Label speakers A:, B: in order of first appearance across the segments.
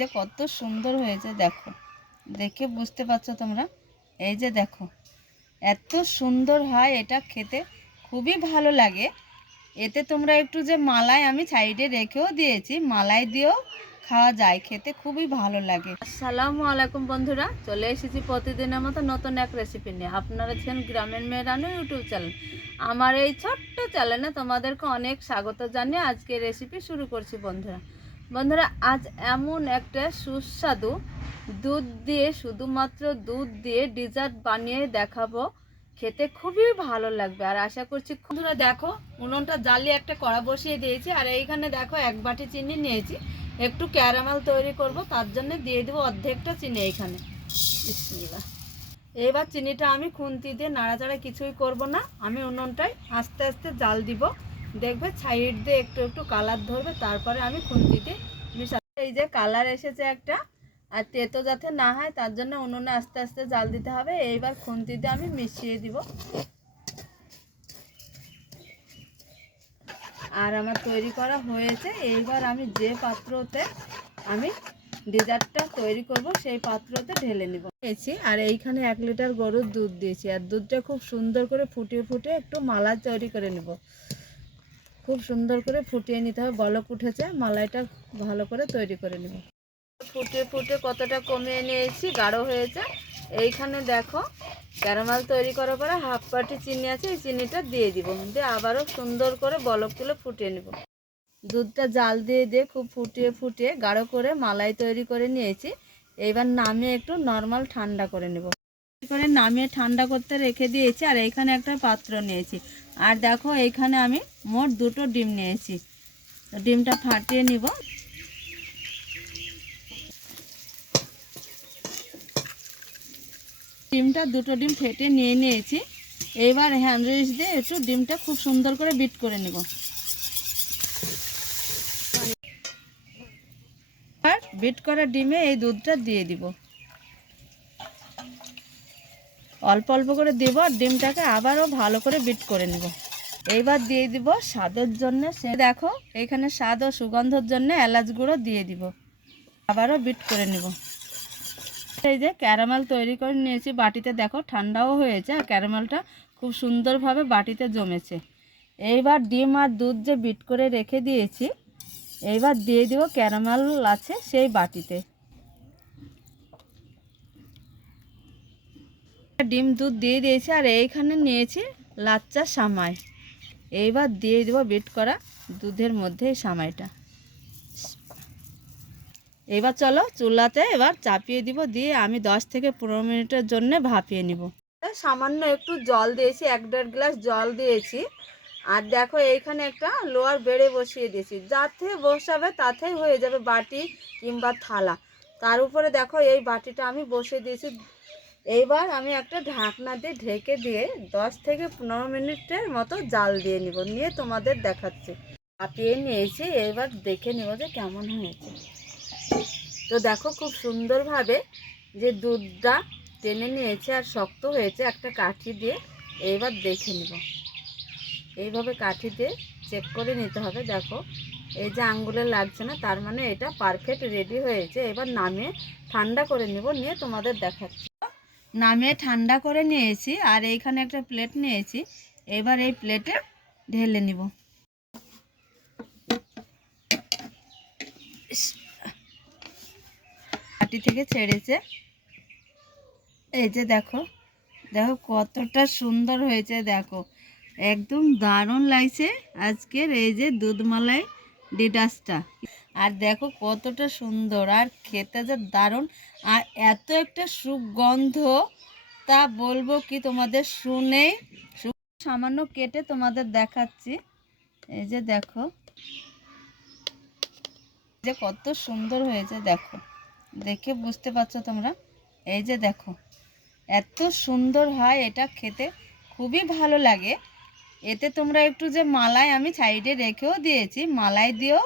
A: যে কত সুন্দর হয়েছে, দেখো। দেখে বুঝতে পারছ তোমরা? এই যে দেখো, এত সুন্দর হয় এটা খেতে, খুবই ভালো লাগে। এতে তোমরা একটু যে মালাই আমি সাইডে রেখেও দিয়েছি, মালাই দিয়েও খাওয়া যায়, খেতে খুবই ভালো লাগে। আসসালামু আলাইকুম বন্ধুরা, চলে এসেছি প্রতিদিনের মতো নতুন এক রেসিপি নিয়ে। আপনারা ছিলেন গ্রামের মেয়েরানো ইউটিউব চ্যানেল আমার এই ছোট্ট চ্যানেলে তোমাদেরকে অনেক স্বাগত জানিয়ে আজকে রেসিপি শুরু করছি বন্ধুরা। বন্ধুরা, আজ এমন একটা সুস্বাদু দুধ দিয়ে, শুধুমাত্র দুধ দিয়ে ডিজার্ট বানিয়ে দেখাবো। খেতে খুবই ভালো লাগবে আর আশা করছি বন্ধুরা, দেখো, উনুনটা জ্বালিয়ে একটা কড়া বসিয়ে দিয়েছি আর এইখানে দেখো এক বাটি চিনি নিয়েছি। একটু ক্যারামেল তৈরি করব, তার জন্য দিয়ে দেবো অর্ধেকটা চিনি এইখানে। এবার চিনিটা আমি খুন্তি দিয়ে নাড়াচাড়া কিছুই করব না, আমি উনুনটায় আস্তে আস্তে জাল দিব। দেখবে সাইড দিয়ে একটু একটু কালার ধরবে, তারপরে আমি খুন্তি দিয়ে এই যে কালার এসেছে একটা, আর তেতো যাতে না হয় তার জন্য উনুনে আস্তে আস্তে জাল দিতে হবে। এইবার খুন্তি দিয়ে আমি মিশিয়ে দিব। আর আমার তৈরি করা হয়েছে। এইবার আমি যে পাত্রতে আমি ডেজার্টটা তৈরি করব, সেই পাত্রতে ঢেলে নিব। নিয়েছি আর এইখানে এক লিটার গরুর দুধ দিয়েছি। আর দুধটা খুব সুন্দর করে ফুটিয়ে ফুটিয়ে একটু মালা তৈরি করে নিব। খুব সুন্দর করে ফুটিয়ে নিতে হবে। বলক উঠেছে, মালাইটা ভালো করে তৈরি করে নিব। ফুটে ফুটে কতটা কমিয়ে নিয়েছি, গাঢ় হয়েছে। এইখানে দেখো, ক্যারামেল তৈরি করার পরে হাফ পাটি চিনি আছে, এই চিনিটা দিয়ে দিব। দিয়ে আবারও সুন্দর করে বলক তুলে ফুটিয়ে নেব। দুধটা জাল দিয়ে দিয়ে খুব ফুটিয়ে ফুটিয়ে গাঢ় করে মালাই তৈরি করে নিয়েছি। এইবার নামিয়ে একটু নর্মাল ঠান্ডা করে নেব। করে নামিয়ে ঠান্ডা করতে রেখে দিয়েছি আর এইখানে একটা পাত্র নিয়েছি। আর দেখো এইখানে আমি মোট দুটো ডিম নিয়েছি। ডিমটা ফাটিয়ে নিব। ডিমটা দুটো ডিম ফেটে নিয়ে নিয়েছি। এইবার হ্যান্ড রিচ দিয়ে একটু ডিমটা খুব সুন্দর করে বিট করে নেব। আর বিট করা ডিমে এই দুধটা দিয়ে দিব। অল্প অল্প করে দেব আর ডিমটাকে আবারও ভালো করে বিট করে নেব। এইবার দিয়ে দিব স্বাদের জন্য সে দেখো, এখানে স্বাদ ও সুগন্ধর জন্য এলাচ গুঁড়ো দিয়ে দিব। আবারও বিট করে নেব। এই যে ক্যারামেল তৈরি করে নিয়েছি বাটিতে। দেখো, ঠান্ডাও হয়েছে আর ক্যারামেলটা খুব সুন্দরভাবে বাটিতে জমেছে। এইবার ডিম আর দুধ যে বিট করে রেখে দিয়েছি, এইবার দিয়ে দিব ক্যারামেল আছে সেই বাটিতে। ডিম দুধ দিয়ে দিয়েছি আর এইখানে নিয়েছি লাচ্চা সামাই। এইবার দিয়ে দেবো বিট করা দুধের মধ্যে এই সামাইটা। এবার চলো চুলাতে এবার চাপিয়ে দিব, দিয়ে আমি দশ থেকে পনেরো মিনিটের জন্য ভাপিয়ে নিব। সামান্য একটু জল দিয়েছি, এক দেড় গ্লাস জল দিয়েছি। আর দেখো এইখানে একটা লোয়ার বেড়ে বসিয়ে দিয়েছি। যাতে বসাবে তাতেই হয়ে যাবে বাটি কিংবা থালা। তার উপরে দেখো এই বাটিটা আমি বসিয়ে দিয়েছি এইবার আমি একটা ঢাকনা দিয়ে ঢেকে দিয়ে দশ থেকে পনেরো মিনিটের মতো জাল দিয়ে নিব, নিয়ে তোমাদের দেখাচ্ছি। ভাপিয়ে নিয়েছি এবার দেখে নেব যে কেমন হয়েছে। তো দেখো খুব সুন্দরভাবে যে দুধটা টেনে নিয়েছে আর শক্ত হয়েছে একটা কাঠি দিয়ে, এইবার দেখে নিব। এইভাবে কাঠি দিয়ে চেক করে নিতে হবে, দেখো। এই যে আঙ্গুলে লাগছে না, তার মানে এটা পারফেক্ট রেডি হয়েছে। এবার নামিয়ে ঠান্ডা করে নিব, নিয়ে তোমাদের দেখাচ্ছি। নামিয়ে ঠান্ডা করে নিয়েছি আর এইখানে একটা প্লেট নিয়েছি। এবার এই প্লেটে ঢেলে নিব। মাটি থেকে ছেড়েছে। এই যে দেখো দেখো কতটা সুন্দর হয়েছে, দেখো। একদম দারুণ লাগছে আজকের এই যে দুধমালাই ডিটাসটা আর দেখো কতটা সুন্দর, আর খেতে যে দারুণ, আর এত একটা সুগন্ধ, তা বলব কি তোমাদের শুনেই সামান্য কেটে তোমাদের দেখাচ্ছি। এই যে দেখো, যে কত সুন্দর হয়েছে, দেখো, দেখে বুঝতে পারছ তোমরা? এই যে দেখো, এত সুন্দর হয় এটা খেতে, খুবই ভালো লাগে। এতে তোমরা একটু যে মালাই আমি সাইডে রেখেও দিয়েছি, মালাই দিয়েও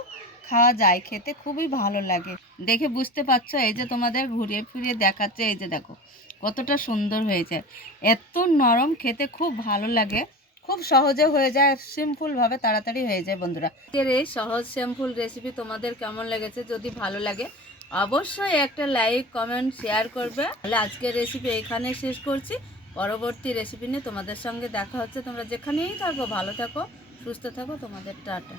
A: খাওয়া যায়, খেতে খুবই ভালো লাগে। দেখে বুঝতে পারছ, এই যে তোমাদের ঘুরিয়ে ফিরিয়ে দেখাচ্ছে, এই যে দেখো, কতটা সুন্দর হয়েছে। এত নরম, খেতে খুব ভালো লাগে। খুব সহজে হয়ে যায় সিম্পলভাবে তাড়াতাড়ি হয়ে যায়, বন্ধুরা। এই সহজ সিম্পল রেসিপি তোমাদের কেমন লেগেছে, যদি ভালো লাগে, অবশ্যই একটা লাইক কমেন্ট শেয়ার করবে। তাহলে আজকের রেসিপি এখানে শেষ করছি। পরবর্তী রেসিপি নিয়ে তোমাদের সঙ্গে দেখা হচ্ছে। তোমরা যেখানেই থাকো, ভালো থাকো, সুস্থ থাকো, তোমাদের টাটা।